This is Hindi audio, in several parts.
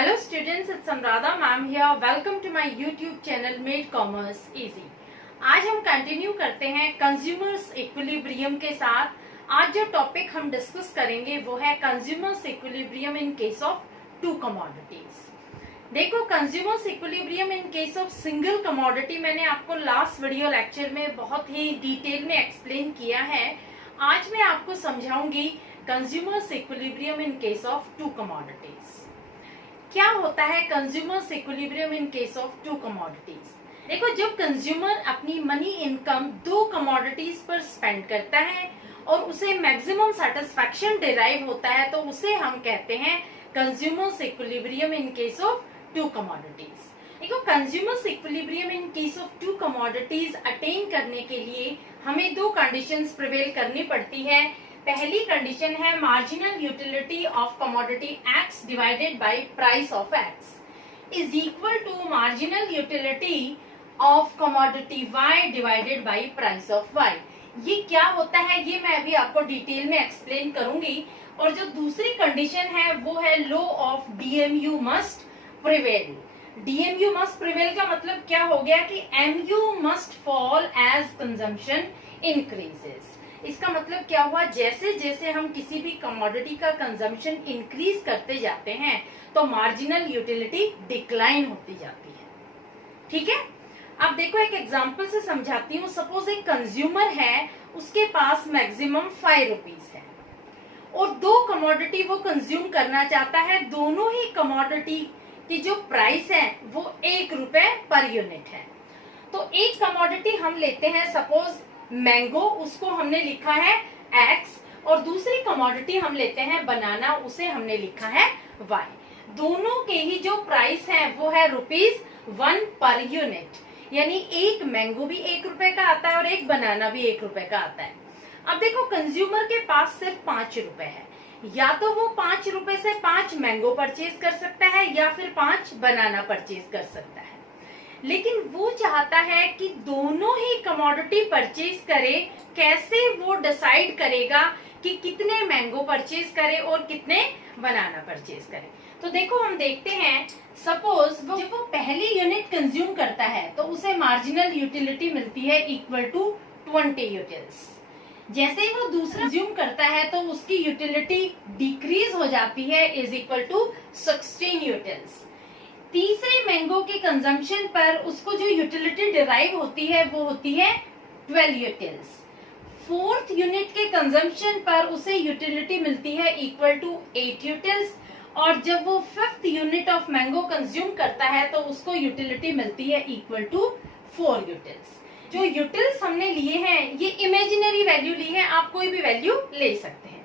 Hello students, it's Samrada ma'am here. Welcome to my YouTube channel Made Commerce Easy. आज हम कंटिन्यू करते हैं कंज्यूमर्स इक्विलिब्रियम के साथ। आज जो टॉपिक हम डिस्कस करेंगे वो है consumer's equilibrium in case of two commodities. देखो, consumer's equilibrium in case of single commodity मैंने आपको लास्ट वीडियो लेक्चर में बहुत ही डिटेल में एक्सप्लेन किया है। आज मैं आपको समझाऊंगी consumer's equilibrium in case of two commodities. क्या होता है consumer's equilibrium in case of two commodities? देखो, जब कंज्यूमर अपनी मनी इनकम दो कमोडिटीज पर स्पेंड करता है और उसे मैक्सिमम सेटिस्फैक्शन डिराइव होता है, तो उसे हम कहते हैं consumer's equilibrium in case of two commodities. देखो, consumer's equilibrium in case of two commodities attain करने के लिए हमें दो कंडीशंस प्रिवेल करनी पड़ती है। पहली कंडीशन है marginal utility of commodity X divided by price of X is equal to marginal utility of commodity Y divided by price of Y. ये क्या होता है ये मैं अभी आपको डिटेल में एक्सप्लेन करूंगी। और जो दूसरी कंडीशन है वो है law of DMU must prevail. DMU must prevail का मतलब क्या हो गया कि MU must fall as consumption increases. इसका मतलब क्या हुआ, जैसे जैसे हम किसी भी कमोडिटी का कंजम्पशन इंक्रीज करते जाते हैं तो मार्जिनल यूटिलिटी डिक्लाइन होती जाती है। ठीक है, अब देखो एक एग्जांपल से समझाती हूँ। सपोज एक कंज्यूमर है, उसके पास मैक्सिमम 5 रुपीज है और दो कमोडिटी वो कंज्यूम करना चाहता है। दोनों ही कमोडिटी की जो प्राइस है वो 1 रुपए पर यूनिट है। तो एक कमोडिटी हम लेते हैं, सपोज मैंगो, उसको हमने लिखा है एक्स, और दूसरी कमोडिटी हम लेते हैं बनाना, उसे हमने लिखा है वाई। दोनों के ही जो प्राइस है वो है ₹1 पर यूनिट, यानी एक मैंगो भी 1 रुपए का आता है और एक बनाना भी 1 रुपए का आता है। अब देखो, कंज्यूमर के पास सिर्फ 5 रुपए है, या तो वो 5 रुपए से 5 मैंगो परचेज कर सकता है या फिर 5 बनाना परचेज कर सकता है। लेकिन वो चाहता है कि दोनों ही कमोडिटी परचेज करे। कैसे वो डिसाइड करेगा कि कितने मैंगो परचेज करे और कितने बनाना परचेज करे? तो देखो, हम देखते हैं, सपोज जब वो पहली यूनिट कंज्यूम करता है तो उसे मार्जिनल यूटिलिटी मिलती है इक्वल टू 20 यूटिल्स। जैसे ही वो दूसरा कंज्यूम करता है तो उसकी यूटिलिटी डिक्रीज हो जाती है, इज इक्वल टू 16 यूटिल्स। तीसरे मैंगो के कंजम्पशन पर उसको जो यूटिलिटी डिराइव होती है वो होती है 12 यूटिल्स। फोर्थ यूनिट के कंजम्पशन पर उसे यूटिलिटी मिलती है इक्वल टू 8 यूटिल्स, और जब वो 5th unit of mango consume करता है तो उसको यूटिलिटी मिलती है इक्वल टू 4 यूटिल्स। जो यूटिल्स हमने लिए हैं ये इमेजिनरी वैल्यू ली है, आप कोई भी वैल्यू ले सकते हैं।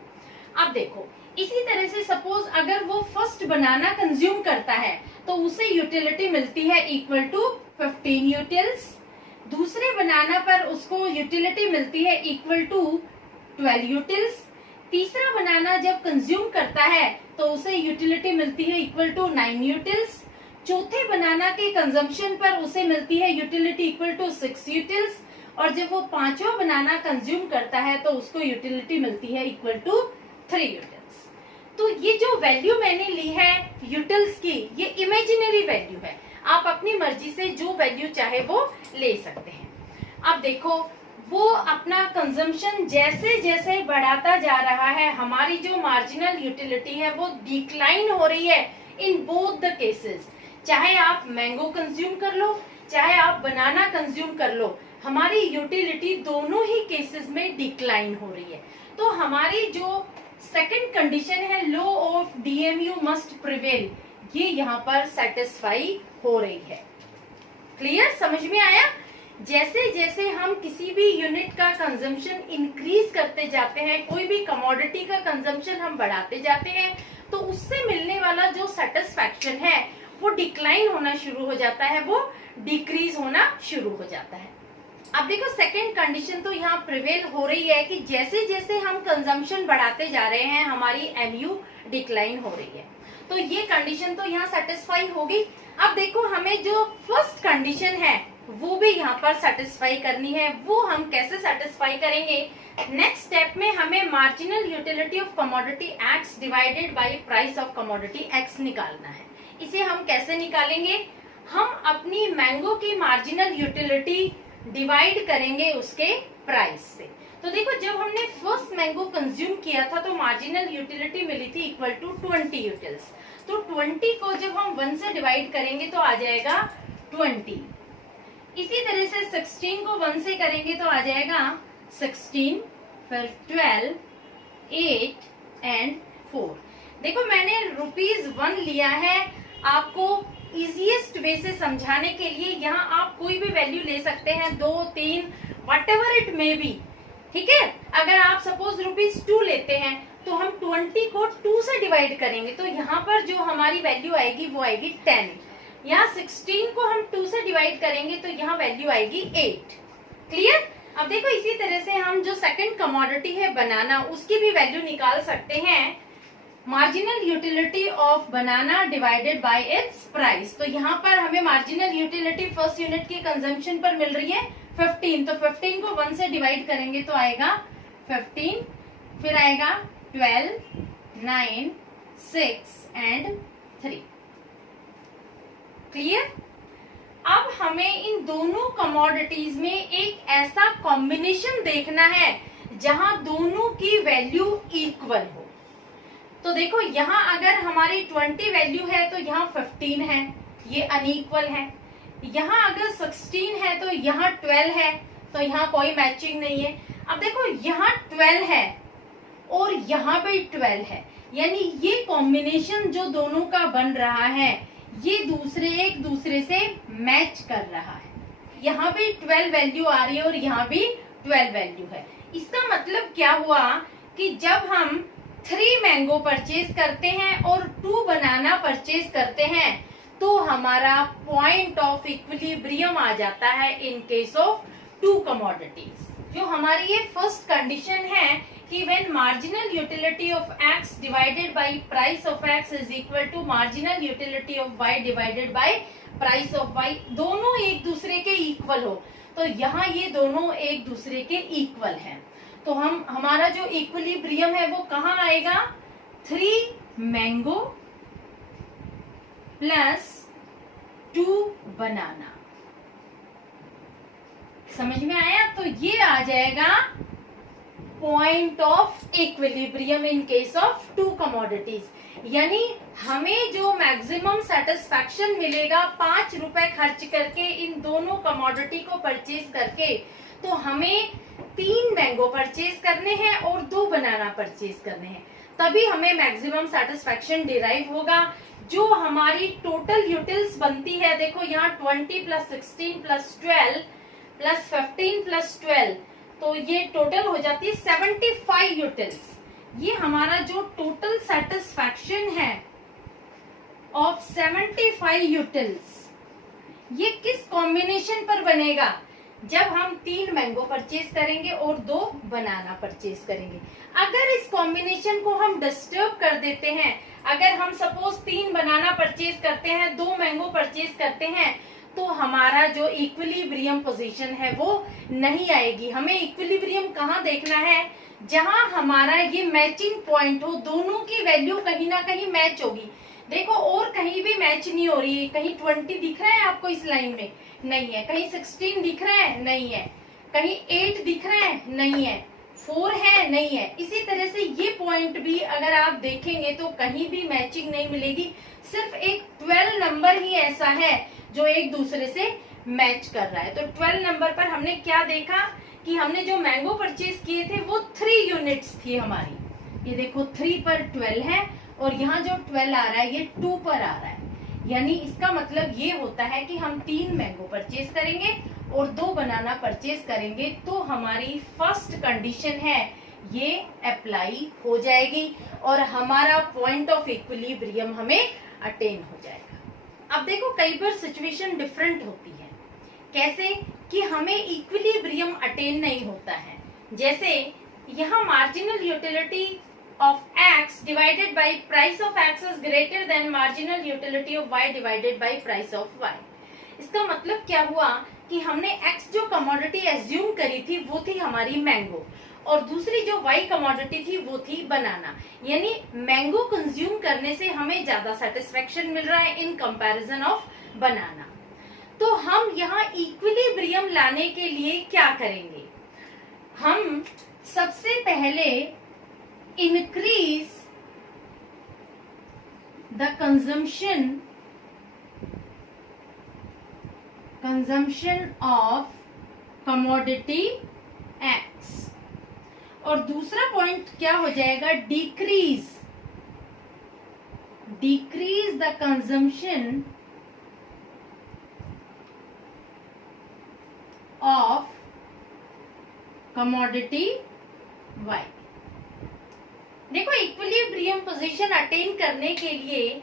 अब देखो, इसी तरह से सपोज अगर वो फर्स्ट बनाना कंज्यूम करता है तो उसे यूटिलिटी मिलती है इक्वल टू 15 यूटिल्स। दूसरे बनाना पर उसको यूटिलिटी मिलती है इक्वल टू 12 यूटिल्स। तीसरा बनाना जब कंज्यूम करता है तो उसे यूटिलिटी मिलती है इक्वल टू 9 यूटिल्स। चौथे बनाना के कंजम्पशन पर उसे मिलती है यूटिलिटी इक्वल टू 6 यूटिल्स, और जब वो पांचवा बनाना कंज्यूम करता है तो उसको यूटिलिटी मिलती है इक्वल टू 3 यूटिल्स। तो ये जो वैल्यू मैंने ली है यूटिल्स की, ये इमेजिनरी वैल्यू है। आप अपनी मर्जी से जो वैल्यू चाहे वो ले सकते हैं। अब देखो, वो अपना कंजम्पशन जैसे जैसे बढ़ाता जा रहा है, हमारी जो मार्जिनल यूटिलिटी है वो डिक्लाइन हो रही है इन बोथ द केसेस। चाहे आप मैंगो कंज्यूम कर लो, चाहे आप बनाना कंज्यूम कर लो, हमारी यूटिलिटी दोनों ही केसेस में डिक्लाइन हो रही है। तो हमारी जो सेकंड कंडीशन है law of DMU must prevail, ये यहाँ पर सेटिस्फाई हो रही है। क्लियर, समझ में आया? जैसे जैसे हम किसी भी यूनिट का कंजम्पशन इंक्रीज करते जाते हैं, कोई भी कमोडिटी का कंजम्पशन हम बढ़ाते जाते हैं, तो उससे मिलने वाला जो सेटिस्फैक्शन है वो डिक्लाइन होना शुरू हो जाता है, वो डिक्रीज होना शुरू हो जाता है। अब देखो, सेकेंड कंडीशन तो यहाँ प्रिवेल हो रही है कि जैसे जैसे हम कंजम्पशन बढ़ाते जा रहे हैं हमारी एमयू डिक्लाइन हो रही है। तो ये कंडीशन तो यहाँ सेटिस्फाई होगी। अब देखो, हमें जो फर्स्ट कंडीशन है वो भी यहाँ पर सेटिस्फाई करनी है। वो हम कैसे सेटिस्फाई करेंगे? नेक्स्ट स्टेप में हमें marginal utility of commodity X divided by price of commodity x निकालना है। इसे हम कैसे निकालेंगे? हम अपनी मैंगो की मार्जिनल यूटिलिटी डिवाइड करेंगे उसके प्राइस से। तो देखो, जब हमने फर्स्ट मैंगो कंज्यूम किया था तो मार्जिनल यूटिलिटी मिली थी इक्वल टू 20 यूटिल्स। तो 20 को जब हम 1 से डिवाइड करेंगे तो आ जाएगा 20। इसी तरह से 16 को 1 से करेंगे तो आ जाएगा 16, फिर 12, 8 एंड 4। देखो, मैंने ₹1 लिया है आपको इजीएस्ट वे से समझाने के लिए। यहाँ आप कोई भी वैल्यू ले सकते हैं, 2, 3, व्हाटएवर इट मे बी, ठीक है। अगर आप सपोज ₹2 लेते हैं तो हम 20 को 2 से डिवाइड करेंगे तो यहाँ पर जो हमारी वैल्यू आएगी वो आएगी 10। यहाँ 16 को हम 2 से डिवाइड करेंगे तो यहाँ वैल्यू आएगी 8। क्लियर? अब देखो, इसी तरह से हम जो सेकंड कमोडिटी है बनाना, उसकी भी वैल्यू निकाल सकते हैं। Marginal utility of banana divided by it's price. तो यहाँ पर हमें मार्जिनल यूटिलिटी फर्स्ट यूनिट की कंजम्पशन पर मिल रही है 15। तो 15 को 1 से डिवाइड करेंगे तो आएगा 15, फिर आएगा 12, 9, 6 एंड 3। क्लियर? अब हमें इन दोनों कमोडिटीज में एक ऐसा कॉम्बिनेशन देखना है जहां दोनों की वैल्यू इक्वल हो। तो देखो, यहाँ अगर हमारी 20 वैल्यू है तो यहाँ 15 है, ये अनइक्वल है। यहाँ अगर 16 है तो यहाँ 12 है, तो यहाँ कोई मैचिंग नहीं है। अब देखो, यहाँ 12 है और यहाँ पे 12 है, यानी ये कॉम्बिनेशन जो दोनों का बन रहा है ये एक दूसरे से मैच कर रहा है। यहाँ भी 12 वैल्यू आ रही है और यहाँ भी 12 वैल्यू है। इसका मतलब क्या हुआ कि जब हम 3 मैंगो परचेज करते हैं और 2 बनाना परचेज करते हैं तो हमारा पॉइंट ऑफ इक्विलिब्रियम आ जाता है इन केस ऑफ 2 कमोडिटीज। जो हमारी ये फर्स्ट कंडीशन है कि when marginal utility of x divided by price of x is equal to marginal utility of y divided by price of y, दोनों एक दूसरे के इक्वल हो, तो यहाँ ये दोनों एक दूसरे के इक्वल हैं। तो हमारा जो इक्विलिब्रियम है वो कहाँ आएगा? 3 मैंगो प्लस 2 बनाना। समझ में आया? तो ये आ जाएगा point of equilibrium in case of 2 commodities. यानी हमें जो मैक्सिमम सेटिस्फैक्शन मिलेगा 5 रुपए खर्च करके इन दोनों कमोडिटी को परचेज करके, तो हमें 3 मैंगो परचेज करने हैं और 2 बनाना परचेज करने हैं, तभी हमें मैक्सिमम सेटिस्फैक्शन डिराइव होगा। जो हमारी टोटल यूटिल्स बनती है, देखो यहाँ 20 प्लस 16 प्लस 12 प्लस 15 प्लस 12, तो ये टोटल हो जाती है 75 यूटिल्स। ये हमारा जो टोटल सेटिस्फैक्शन है ऑफ 75 यूटिल्स, ये किस कॉम्बिनेशन पर बनेगा? जब हम 3 मैंगो परचेज करेंगे और 2 बनाना परचेज करेंगे। अगर इस कॉम्बिनेशन को हम डिस्टर्ब कर देते हैं, अगर हम सपोज 3 बनाना परचेज करते हैं, 2 मैंगो परचेज करते हैं, तो हमारा जो इक्विलिब्रियम पोजीशन है वो नहीं आएगी। हमें इक्विलिब्रियम कहाँ देखना है? जहां हमारा ये मैचिंग पॉइंट हो, दोनों की वैल्यू कहीं ना कहीं मैच होगी। देखो, और कहीं भी मैच नहीं हो रही है। कहीं 20 दिख रहा है आपको इस लाइन में? नहीं है। कहीं 16 दिख रहा है? नहीं है। कहीं 8 दिख रहा है? नहीं है। 4 है? नहीं है। इसी तरह से ये पॉइंट भी अगर आप देखेंगे तो कहीं भी मैचिंग नहीं मिलेगी। सिर्फ एक 12 नंबर ही ऐसा है जो एक दूसरे से मैच कर रहा है। तो 12 नंबर पर हमने क्या देखा कि हमने जो मैंगो परचेज किए थे वो 3 यूनिट्स थी हमारी। ये देखो, 3 पर 12 है और यहाँ जो 12 आ रहा है ये 2 पर आ रहा है। यानी इसका मतलब ये होता है कि हम 3 मैंगो परचेज करेंगे और 2 बनाना परचेज करेंगे तो हमारी फर्स्ट कंडीशन है ये अप्लाई हो जाएगी और हमारा पॉइंट ऑफ इक्विलिब्रियम हमें अटेन हो जाएगा। अब देखो, कई बार सिचुएशन डिफरेंट होती है। कैसे कि हमें इक्विलिब्रियम अटेन नहीं होता है। जैसे यहाँ marginal utility of x divided by price of x is greater than marginal utility of y divided by price of y। इसका मतलब क्या हुआ कि हमने एक्स जो कमोडिटी एज्यूम करी थी वो थी हमारी मैंगो, और दूसरी जो वाई कमोडिटी थी वो थी बनाना। यानी मैंगो कंज्यूम करने से हमें ज्यादा सेटिस्फेक्शन मिल रहा है इन कंपैरिजन ऑफ बनाना। तो हम यहाँ इक्विलिब्रियम लाने के लिए क्या करेंगे? हम सबसे पहले increase the consumption of commodity X, और दूसरा पॉइंट क्या हो जाएगा? Decrease the consumption of commodity Y. देखो, इक्विलिब्रियम पोजीशन अटेन करने के लिए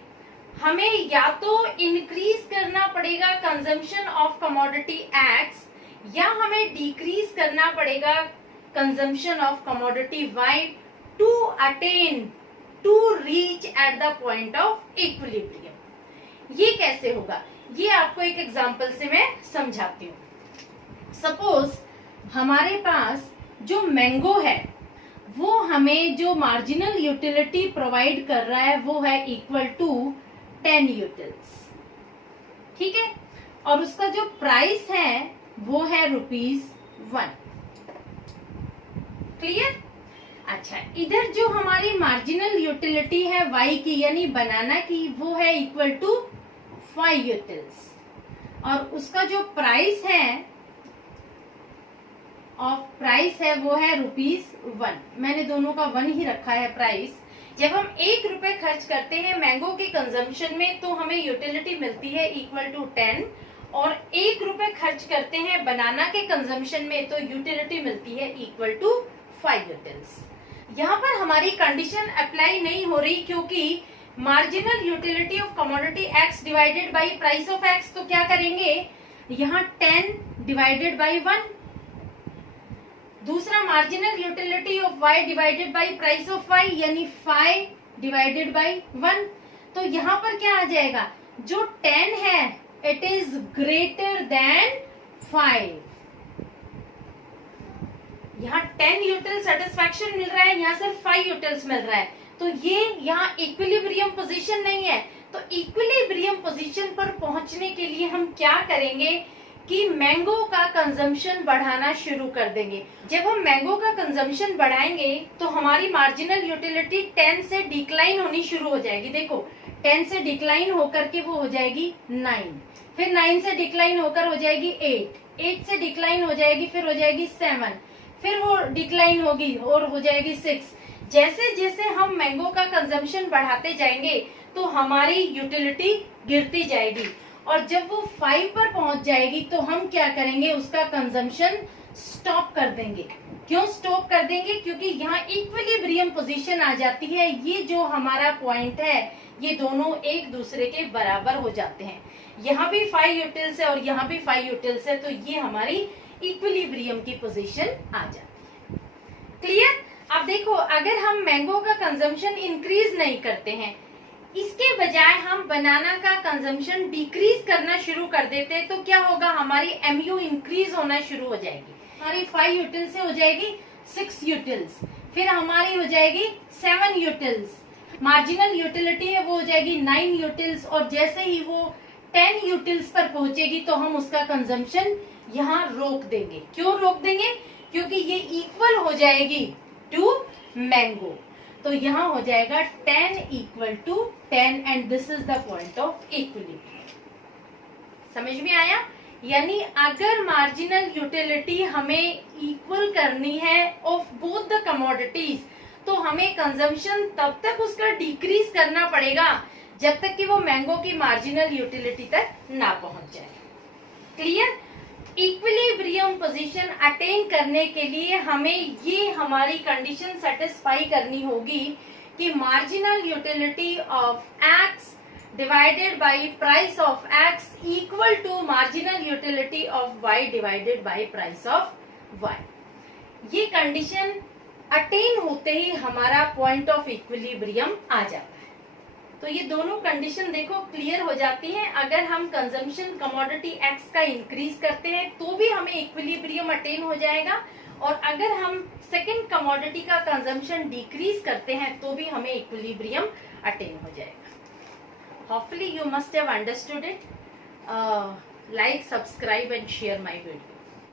हमें या तो इंक्रीज करना पड़ेगा कंजम्पशन ऑफ कमोडिटी एक्स, या हमें डिक्रीज करना पड़ेगा consumption of commodity Y to reach at the point of equilibrium. ये कैसे होगा? ये आपको एक एग्जांपल से मैं समझाती हूँ। सपोज हमारे पास जो मैंगो है वो हमें जो मार्जिनल यूटिलिटी प्रोवाइड कर रहा है वो है इक्वल टू 10 यूटिल्स, ठीक है, और उसका जो प्राइस है वो है ₹1। क्लियर? अच्छा, इधर जो हमारी मार्जिनल यूटिलिटी है वाई की यानी बनाना की वो है इक्वल टू 5 यूटिल्स, और उसका जो प्राइस है वो है ₹1। मैंने दोनों का 1 ही रखा है प्राइस। जब हम ₹1 खर्च करते हैं मैंगो के कंजम्पशन में तो हमें यूटिलिटी मिलती है इक्वल टू 10, और ₹1 खर्च करते हैं बनाना के कंजम्पशन में तो यूटिलिटी मिलती है इक्वल टू 5 यूटिल्स। यहाँ पर हमारी कंडीशन अप्लाई नहीं हो रही क्योंकि marginal utility of commodity X divided by price of x, तो क्या करेंगे यहाँ 10 डिवाइडेड बाई 1। दूसरा marginal utility of y divided by price of y यानी 5 डिवाइडेड बाई 1। तो यहाँ पर क्या आ जाएगा? जो 10 है इट इज ग्रेटर देन 5। यहाँ 10 यूटिल सेटिस्फैक्शन मिल रहा है, यहाँ सिर्फ 5 यूटिल्स मिल रहा है, तो ये यहाँ इक्विलिब्रियम पोजीशन नहीं है। तो इक्विलिब्रियम पोजीशन पर पहुंचने के लिए हम क्या करेंगे कि मैंगो का कंजम्पशन बढ़ाना शुरू कर देंगे। जब हम मैंगो का कंजम्पशन बढ़ाएंगे तो हमारी मार्जिनल यूटिलिटी 10 से डिक्लाइन होनी शुरू हो जाएगी। देखो 10 से डिक्लाइन होकर के वो हो जाएगी 9, फिर 9 से डिक्लाइन होकर हो जाएगी 8, 8 से डिक्लाइन हो जाएगी फिर हो जाएगी 7, फिर वो डिक्लाइन होगी और हो जाएगी 6। जैसे जैसे हम मैंगो का कंजम्पशन बढ़ाते जाएंगे तो हमारी यूटिलिटी गिरती जाएगी, और जब वो 5 पर पहुंच जाएगी तो हम क्या करेंगे? उसका कंजम्पशन स्टॉप कर देंगे। क्यों स्टॉप कर देंगे? क्योंकि यहाँ इक्विलिब्रियम पोजीशन आ जाती है। ये जो हमारा पॉइंट है ये दोनों एक दूसरे के बराबर हो जाते हैं। यहाँ भी 5 यूटिल्स है और यहाँ भी 5 यूटिल्स है, तो ये हमारी इक्विलिब्रियम की पोजीशन आ जाती है। क्लियर? अब देखो, अगर हम मैंगो का कंजम्पशन इंक्रीज नहीं करते हैं, इसके बजाय हम बनाना का कंजम्पशन डिक्रीज करना शुरू कर देते हैं, तो क्या होगा? हमारी एमयू इंक्रीज होना शुरू हो जाएगी। हमारी 5 यूटिल्स से हो जाएगी 6 यूटिल्स, फिर हमारी हो जाएगी 7 यूटिल्स, मार्जिनल यूटिलिटी है वो हो जाएगी 9 यूटिल्स, और जैसे ही वो 10 यूटिल्स पर पहुंचेगी तो हम उसका कंजम्पशन यहाँ रोक देंगे। क्यों रोक देंगे? क्योंकि ये इक्वल हो जाएगी टू मैंगो। तो यहाँ हो जाएगा 10 equal to 10 and this is the point of equilibrium. समझ में आया? यानी अगर मार्जिनल यूटिलिटी हमें इक्वल करनी है ऑफ बोथ द कमोडिटीज तो हमें कंजम्पशन तब तक उसका डिक्रीज करना पड़ेगा जब तक कि वो मैंगो की मार्जिनल यूटिलिटी तक ना पहुंच जाए। क्लियर? इक्विलिब्रियम पोजीशन अटेन करने के लिए हमें ये हमारी कंडीशन सेटिस्फाई करनी होगी कि marginal utility of X divided by price of X equal to marginal utility of Y divided by price of Y. ये कंडीशन अटेन होते ही हमारा पॉइंट ऑफ इक्विलिब्रियम आ जाता है। तो ये दोनों कंडीशन देखो क्लियर हो जाती है। अगर हम कंजम्पशन कमोडिटी एक्स का इंक्रीज करते हैं तो भी हमें इक्विलिब्रियम अटेन हो जाएगा, और अगर हम सेकंड कमोडिटी का कंजम्पशन डिक्रीज करते हैं तो भी हमें इक्विलिब्रियम अटेन हो जाएगा। Hopefully you must have understood it. Like, subscribe and share my video.